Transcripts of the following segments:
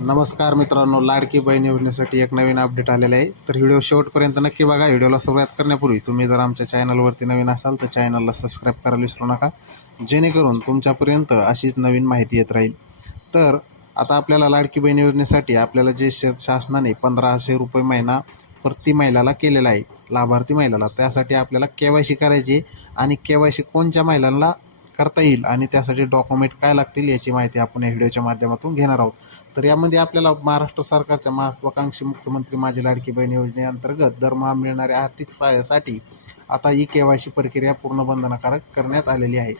नमस्कार मित्रांनो लाडकी बहीण योजनेसाठी एक नवीन अपडेट आलेले आहे. तर व्हिडिओ शेवटपर्यंत नक्की बघा. व्हिडिओला सुरुवात करण्यापूर्वी तुम्ही जर आमच्या चॅनलवरती नवीन असाल तर चॅनलला सबस्क्राईब करायला विसरू नका. जेणेकरून तुमच्यापर्यंत अशीच नवीन माहिती येत राहील. तर आता आपल्याला लाडकी बहीण योजनेसाठी आपल्याला जे श शासनाने पंधराशे रुपये महिना प्रति महिलाला केलेला आहे लाभार्थी महिलाला त्यासाठी आपल्याला के वाय सी करायची आहे. आणि के वाय सी कोणत्या महिलांना करता येईल आणि त्यासाठी डॉक्युमेंट काय लागतील याची माहिती आपण या व्हिडिओच्या माध्यमातून घेणार आहोत. तर यामध्ये आपल्याला महाराष्ट्र सरकारच्या महत्वाकांक्षी मुख्यमंत्री माझी लाडकी बहीण योजनेअंतर्गत दरमहा मिळणाऱ्या आर्थिक सहाय्यासाठी आता ई के वाय सी प्रक्रिया पूर्ण बंधनकारक करण्यात आलेली आहे.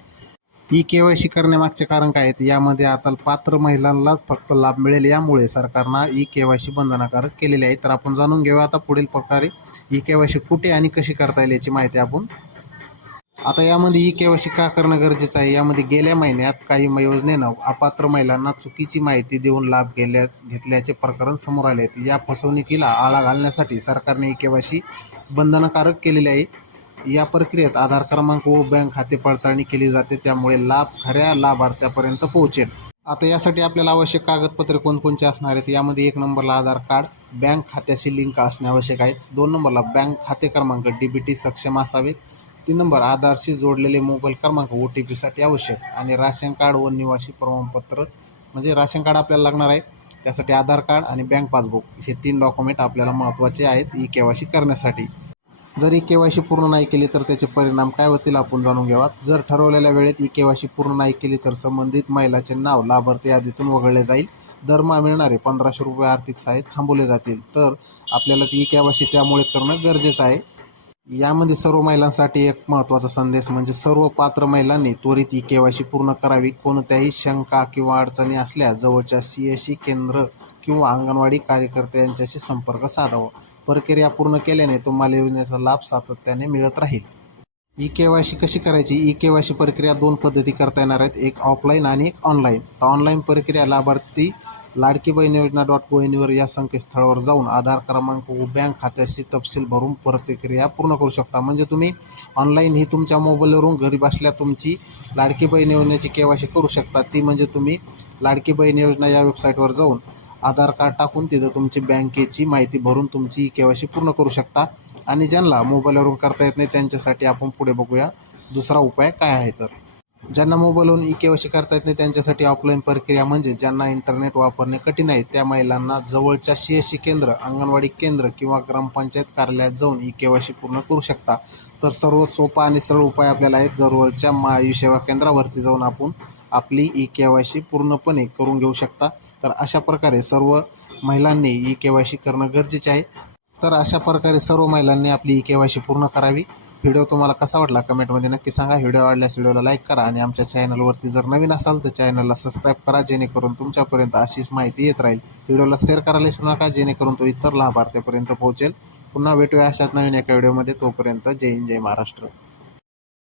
ई के वाय सी करण्यामागचे कारण काय आहेत? यामध्ये आता पात्र महिलांनाच फक्त लाभ मिळेल यामुळे सरकारनं ई के वाय सी बंधनकारक केलेली आहे. तर आपण जाणून घेऊया आता पुढील प्रकारे ई के वाय सी कुठे आणि कशी करता येईल याची माहिती आपण आता यामध्ये ई केवायसी का करणं गरजेचं आहे. यामध्ये गेल्या महिन्यात काही म- योजनेनं अपात्र महिलांना चुकीची माहिती देऊन लाभ गेल्या घेतल्याचे प्रकरण समोर आले आहेत. या फसवणुकीला आळा घालण्यासाठी सरकारने ई केवायसी बंधनकारक केलेले आहे. या प्रक्रियेत आधार क्रमांक व बँक खाते पडताळणी केली जाते. त्यामुळे लाभ खऱ्या लाभार्थ्यापर्यंत पोहोचेल. आता यासाठी आपल्याला आवश्यक कागदपत्रे कोणकोणचे असणार आहेत? यामध्ये एक नंबरला आधार कार्ड बँक खात्याशी लिंक असणे आवश्यक आहे. दोन नंबरला बँक खाते क्रमांक डी बी टी सक्षम असावेत. तीन नंबर आधारशी जोडलेले मोबाईल क्रमांक ओ टी पीसाठी आवश्यक आणि राशन कार्ड व निवासी प्रमाणपत्र म्हणजे राशन कार्ड आपल्याला लागणार आहे. त्यासाठी आधार कार्ड आणि बँक पासबुक हे तीन डॉक्युमेंट आपल्याला महत्त्वाचे आहेत ई के वाय सी करण्यासाठी. जर ई के वाय सी पूर्ण नाही केली तर त्याचे परिणाम काय होतील आपण जाणून घ्यावा जर ठरवलेल्या वेळेत ई के वाय सी पूर्ण नाही केली तर संबंधित महिलाचे नाव लाभार्थी यादीतून वगळले जाईल. दरमहा मिळणारे पंधराशे रुपये आर्थिक सहाय्य थांबवले जातील. तर आपल्याला ती ई के वाय सी त्यामुळे करणं गरजेचं आहे. यामध्ये सर्व महिलांसाठी एक महत्त्वाचा संदेश म्हणजे सर्व पात्र महिलांनी त्वरित ई केवायसी सी पूर्ण करावी. कोणत्याही शंका किंवा अडचणी असल्यास जवळच्या सी एस सी केंद्र किंवा अंगणवाडी कार्यकर्ते यांच्याशी संपर्क साधावा. प्रक्रिया पूर्ण केल्याने तुम्हाला योजनेचा लाभ सातत्याने मिळत राहील. ई के वाय सी कशी करायची? ई के वाय सी प्रक्रिया दोन पद्धती करता येणार आहेत. एक ऑफलाईन आणि एक ऑनलाईन. तर ऑनलाईन प्रक्रिया लाभार्थी लाडकी बहीण योजना डॉट कोहिनीवर या संकेतस्थळावर जाऊन आधार क्रमांक व बँक खात्याशी तपशील भरून प्रतिक्रिया पूर्ण करू शकता. म्हणजे तुम्ही ऑनलाईन ही तुमच्या मोबाईलवरून घरी बसल्या तुमची लाडकी बहीण योजनेची केवायसी करू शकता. ती म्हणजे तुम्ही लाडकी बहीण योजना या वेबसाईटवर जाऊन आधार कार्ड टाकून तिथं तुमची बँकेची माहिती भरून तुमची केवायसी सी पूर्ण करू शकता. आणि ज्यांना मोबाईलवरून करता येत नाही त्यांच्यासाठी आपण पुढे बघूया दुसरा उपाय काय आहे तर. ज्यांना मोबाईलवरून ई केवायसी करता येत नाही त्यांच्यासाठी ऑफलाईन प्रक्रिया म्हणजे ज्यांना इंटरनेट वापरणे कठीण आहे त्या महिलांना जवळच्या सी एस सी केंद्र अंगणवाडी केंद्र किंवा ग्रामपंचायत कार्यालयात जाऊन ई केवायसी सी पूर्ण करू शकता. तर सर्व सोपा आणि सरळ उपाय आपल्याला आहेत. जवळच्या महायु सेवा केंद्रावरती जाऊन आपण आपली ई के वाय सी पूर्णपणे करून घेऊ शकता. तर अशा प्रकारे सर्व महिलांनी ई के वाय सी करणं गरजेचे आहे. तर अशा प्रकारे सर्व महिलांनी आपली ई केवायसी सी पूर्ण करावी. व्हिडिओ तुम्हाला कसा वाटला कमेंटमध्ये नक्की सांगा. व्हिडिओ आवडल्यास व्हिडिओला लाईक करा आणि आमच्या चॅनलवरती जर नवीन असाल तर चॅनलला सबस्क्राईब करा जेणेकरून तुमच्यापर्यंत अशीच माहिती येत राहील. व्हिडिओला शेअर करायला विसरू नका जेणेकरून तो इतर लाभार्थ्यापर्यंत पोहोचेल. पुन्हा भेटूया अशाच नवीन एका व्हिडिओमध्ये. तोपर्यंत जय हिंद जय महाराष्ट्र.